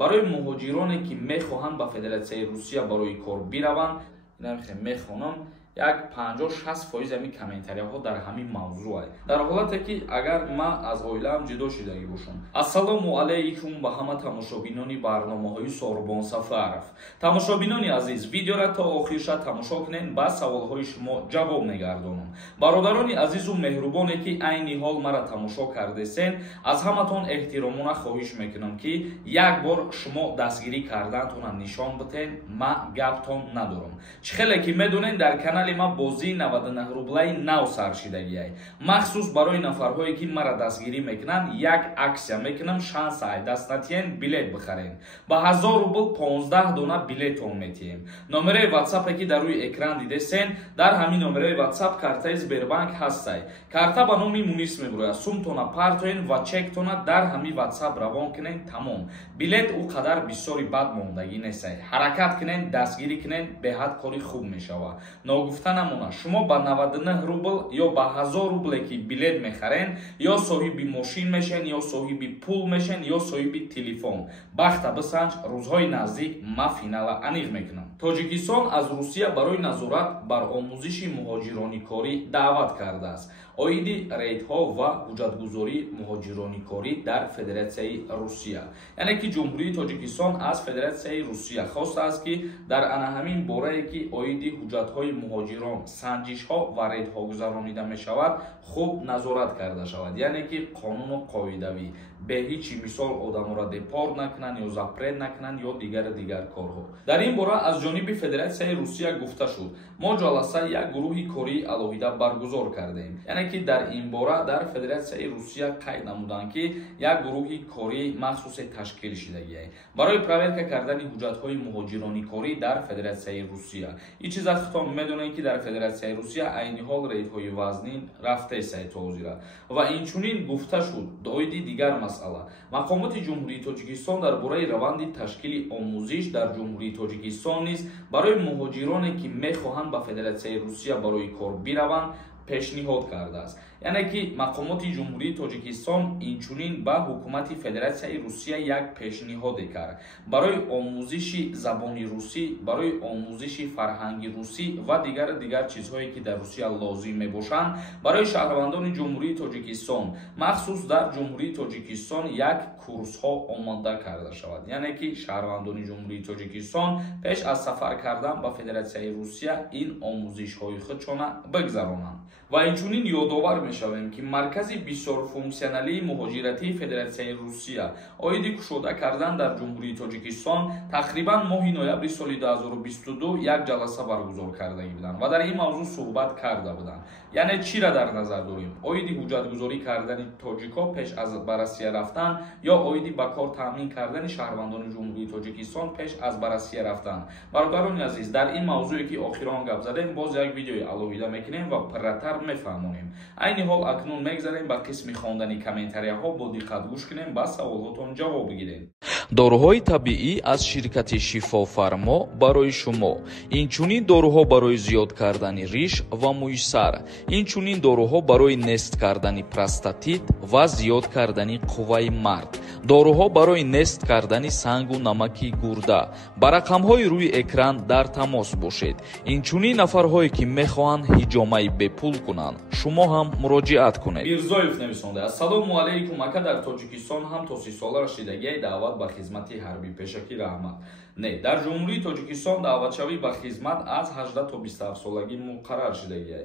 барои муҳоҷироне ки мехоҳанд ба Федератсияи Русия барои кор бираванд, мехонам як 50-60% ами комментарияҳо дар ҳамин мавзӯъ аст. Дар ҳолате ки агар ман аз оилаам ҷудо шудагӣ бошам. Ассалому алайкум ба ҳама тамошобинони барномаҳои Сорбон Сафаров. Тамошобинони азиз, видеоро та охирша тамошо кунед, ба саволҳои шумо ҷавоб мегардонам. Бародарони азизу меҳрубоне ки айни ҳол мара тамошо кардесен, аз ҳаматон эҳтиромона хоҳиш мекунам ки як бор шумо дастгирӣ кардаатона нишон битен, ман гаптон надорам. Чӣ хеле ки медонед, дар канали ма бозии 99 рублаи нав сар шидагиай. Махсус барои нафарҳое ки мара дастгирӣ мекунанд, як аксия мекунам, шанс ай даст натиен билет бихарен. Ба 1000 рубл 15 дона билетон метием. Номераи WhatsApp ки дар рӯи экран дидесен, дар ҳамин номераи WhatsApp картаи Сбербанк ҳастай. Карта ба номи Мунис мебурояд. Сумтона партоен ва чектона дар ҳамин WhatsApp равон кунед, тамом. Билет у қадар бисёри бад мондагӣ нестай. Ҳаракат кунед, дастгирӣ кунед, беҳад кори хуб мешавад. Гуфта намона, шумо ба 99 рубл ё ба 1000 рубле ки билет мехарен, ё соҳиби мошин мешен, ё соҳиби пул мешен, ё соҳиби телефон. Бахта бисанҷ, рӯзҳои наздик ма финала аниқ мекунам. Тоҷикистон аз Русия барои назорат бар омӯзиши муҳоҷироникорӣ даъват кардааст. Оиди рейдҳо ва ҳуҷҷатгузории муҳоҷироникорӣ дар Федератсияи Русия. Яъне ки ҷумҳурии Тоҷикистон аз Федератсияи Русия хостааст ки дар ана ҳамин борае ки оиди ҳуҷҷатҳои муҳоҷирон, санҷишҳо ва рейдҳо гузаронида мешавад, хуб назорат карда шавад. Яъне ки қонуну қоидавӣ бе ҳичи мисол одаморо депорт накунанд ё запрет накунанд ё дигар корҳо. Дар ин бора аз ҷониби Федератсияи Русия гуфта шуд, мо ҷоласа як гурӯҳи кории алоҳида баргузор кардем. Яъне ки дар ин бора дар Федератсияи Русия қайд намуданд ки як гурӯҳи кории махсусе ташкил шидагиаст барои проверка кардани ҳуҷҷатҳои муҳоҷироникорӣ дар Федератсияи Русия. ин чиза худтон медонед ки дар Федератсияи Русия айни ҳол рейдҳои вазнин рафтаесай тозира. Ва инчунин гуфта шуд, доиди дигар масъала. Мақомоти ҷумҳурии Тоҷикистон дар бораи раванди ташкили омӯзиш дар ҷумҳурии Тоҷикистон низ барои муҳоҷироне ки мехоҳанд ба Федератсияи Русия барои кор бираванд, пешниҳод кардааст. Яъне ки мақомоти ҷумҳурии Тоҷикистон инчунин ба ҳукумати Федератсияи Русия як пешниҳоде кард барои омӯзиши забони русӣ, барои омӯзиши фарҳанги русӣ ва дигар чизҳое ки дар Русия лозим мебошанд, барои шаҳрвандони ҷумҳурии Тоҷикистон, махсус дар ҷумҳурии Тоҷикистон як курсҳо омода карда шавад. Яъне ки шаҳрвандони ҷумҳурии Тоҷикистон пеш аз сафар кардан ба Федератсияи Русия ин омӯзишҳои худшона бигзаронанд. Ва инчунин ёдовар мешавем ки маркази бисёрфунксионалии муҳоҷиратии Федератсияи Русия оиди кушода кардан дар ҷумҳурии Тоҷикистон тақрибан моҳи ноябри соли 2022 як ҷаласа баргузор кардагӣ буданд ва дар ин мавзӯъ суҳбат карда буданд. Яъне чиро дар назар дорем? Оиди ҳуҷҷатгузорӣ кардани тоҷико пеш аз ба Россия рафтан ё оиди ба кор таъмин кардани шаҳрвандони ҷумҳурии Тоҷикистон пеш аз ба Россия рафтан. Бародарони азиз, дар ин мавзӯе ки охирон гап задем, боз як видеои алоҳида мекунем ва пирратар мефаҳмонем. Айни ҳол акнун мегзарем ба қисми хондани комментарияҳо, бо диққат гӯш кунем, ба саволҳотон ҷавоб бигирем. доруҳои табиӣ аз ширкати Шифофармо барои шумо. Инчунин доруҳо барои зиёд кардани риш ва мӯйсар. Инчунин доруҳо барои нест кардани простатит ва зиёд кардани қувваи мард. доруҳо барои нест кардани сангу намаки гурда. Ба рақамҳои рӯи экран дар тамос бошед. Инчунин нафарҳое ки мехоҳанд ҳиҷомаи бепул кунанд, шумо ҳам муроҷиат кунед. Мирзоев нависонда: ассалому алайкум, ака дар Тоҷикистон ҳам то 30 сола расидагиай даъват ба хизмати ҳарбӣ. Пешакӣ раҳмат. Не, дар ҷумҳурии Тоҷикистон даъватшавӣ ба хизмат аз 18 то 27 солагӣ муқаррар шидагиай.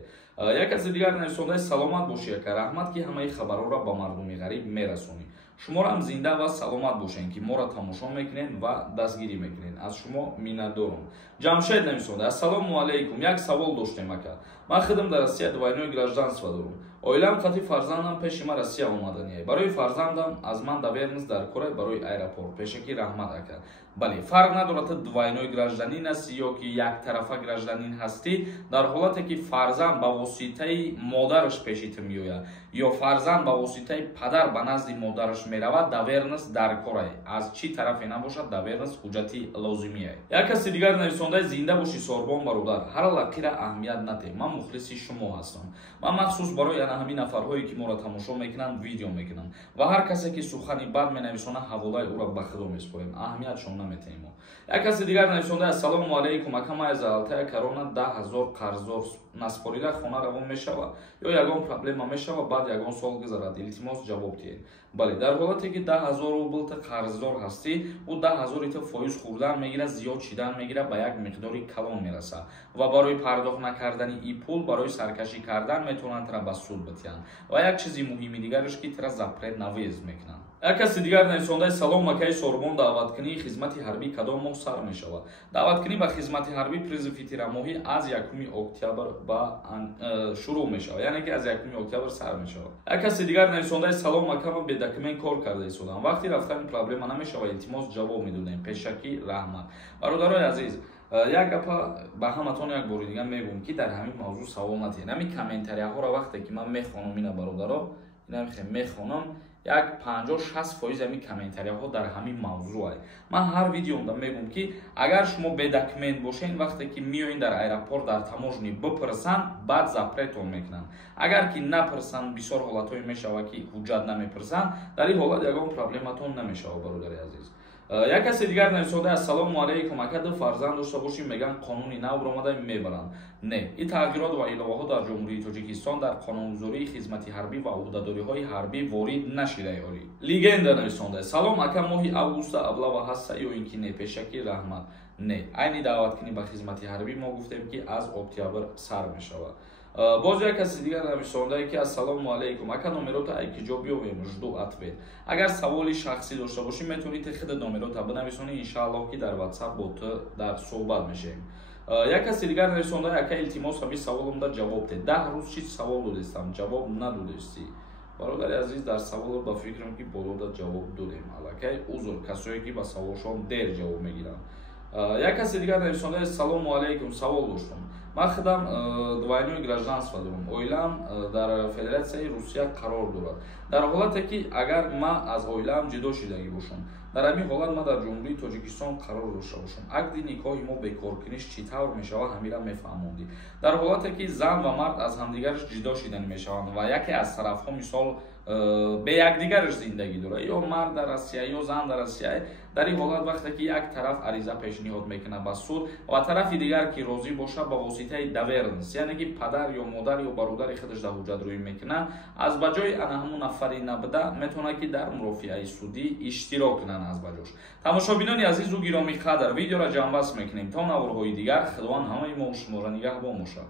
Як каси дигар нависонда: саломат бошӣ ака, раҳмат ки ҳамаи хабарҳоро ба мардуми ғариб мерасонӣ. шуморо ҳам зинда ва саломат бошед ки моро тамошо мекунед ва дастгирӣ мекунед. аз шумо миннатдорам. ҷамшед нависонда: ассалому алайкум, як савол доштем ака. ман худам дар Россия двойное гражданство дорам. оилаам қати фарзандам пеши ман Россия омаданиай. барои фарзандам аз ман давернес дар корай барои аэропорт. пешакӣ раҳмат ака. бале, фарқ надорад ту двойной гражданин ҳастӣ ё ки яктарафа гражданин ҳастӣ, дар ҳолате ки фарзанд ба воситаи модараш пеши ту меояд ё фарзанд ба воситаи падар ба назди модараш меравад, давернес дар корай. аз чӣ тарафе набошад, давернес ҳуҷҷати лозимиай. як каси дигар нависонда: зинда бошӣ Сорбон бародар, ҳар лақира аҳамият нате, ман мухлиси шумо ҳастам. ман махсус барои ана ҳамин нафарҳое ки моро тамошо мекунанд видео мекунанд ва ҳар касе ки сухани бад менависона ҳаволаи ӯро ба худо месупорем, аҳамиятшон наметаҳем. Як каси дигар нависонда ассалому алайкум, акама аз алтая карона 10,000 қарздор наспорида хона равон мешава ё ягон проблема мешава, баъд ягон сол гузарад, илтимос ҷавоб диҳед. Бале, дар ҳолате ки 10,000 рубл та қарздор ҳастӣ, ӯ 10,000 та фоиз хӯрдан мегира, зиёд шидан мегира, ба як миқдори калон мераса ва барои пардохт накардани ин пул барои саркашӣ кардан метавонанд тра ба суд битиҳанд ва як чизи муҳими дигараш ки тра запрет навиз мекунанд. Як каси дигар нависондаи салом, макаи Сорбон даъваткунии хизмати ҳарбӣ кадом моҳ сар мешавад? Даъваткунӣ ба хизмати ҳарбӣ призиви тирамоҳӣ аз 1 октябр ба шурӯъ мешавад, яъне ки аз 1 октябр сар мешавад. Як каси дигар нависондаи салом, макама бе документ кор кардаи судам. Вақти рафтани проблема намешавад, илтимос ҷавоб медодем. Пешакӣ раҳмат. Бародарои азиз, як гапа ба ҳаматон як бори дигар мегӯям ки дар ҳамин мавзӯъ савол натиҳед. Ҳамин комментарияҳоро вақте ки ман мехонам ина бародаро, ина мехонам, як 50-60% ҳамин комментарияҳо дар ҳамин мавзӯъ аст. Ман ҳар видеомда мегӯям ки агар шумо бе документ бошед, вақте ки меоин дар аэропорт дар таможни бипурсанд, баъд запретон мекунанд. Агар ки напурсанд, бисёр ҳолатҳое мешавад ки ҳуҷҷат намепурсанд, дар ин ҳолат ягон проблематон намешавад, бародари азиз. Як каси дигар нависонда ассалому алайкум, ака ду фарзанд дошта бошем, меган қонуни нав омада мебаранд. Не, ин тағйирот ва иловаҳо дар ҷумҳурии Тоҷикистон дар қонунгузории хизмати ҳарбӣ ва ӯҳдадориҳои ҳарбӣ ворид нашидаи олӣ. Легенда нависонда салом, ака моҳи августа авлава ҳаста ё ин ки не? Пешакӣ раҳмат. Не, айни даъваткунӣ ба хизмати ҳарбӣ мо гуфтем ки аз октябр сар мешавад. Боз як каси дигар нависондаe ки ассалому алайкум, ака номерота айкиҷо биёвем жду ответ. Агар саволи шахсӣ дошта бошем, метавонед худ номерота бинависонед, иншааллоҳ ки дар WhatsApp бо ту дар суҳбат мешавем. Як каси дигар нависондаe ака илтимос ҳамин саволамда ҷавоб дед. 10 рӯз чӣ савол додистам, ҷавоб надодистӣ. Бародари азиз, дар савол ба фикрам ки болода ҷавоб додем. Аллакай узр касое ки ба саволшон дер ҷавоб мегиранд. Як каси дигар нависондаe ассалому алайкум, савол доштам. Ман худам двойное гражданство дорам. Оилам дар Федератсияи Русия қарор дорад. Дар ҳолате ки агар ман аз оилаам ҷудо шудагӣ бошам, дар ҳамин ҳолат ман дар ҷумҳурии Тоҷикистон қарор дошта бошам, акди никоҳи мо бекоркуниш чӣ тавр мешавад, ҳамира мефаҳмондӣ. Дар ҳолате ки зан ва мард аз ҳамдигараш ҷудо шуданӣ мешаванд ва яке аз тарафҳо мисол бе якдигараш зиндагӣ дорад, ё мард дар Россия ё зан дар Россия, дар ин ҳолат вақте ки як тараф ариза пешниҳод мекунад ба суд ва тарафи дигар ки розӣ бошад ба воситаи давернс, яъне ки падар ё модар ё бародари худаш дар ҳуҷҷатрӯӣ мекунад, аз баҷои ана ҳамун нафари набуда метавонад ки дар мурофиаи судӣ иштирок кунанд аз баҷош. Тамошобинони азизу гироми қадр, видеоро ҷамъбаст мекунем то наворҳои дигар. Худованд ҳамаи мо шуморо нигаҳбон бошад.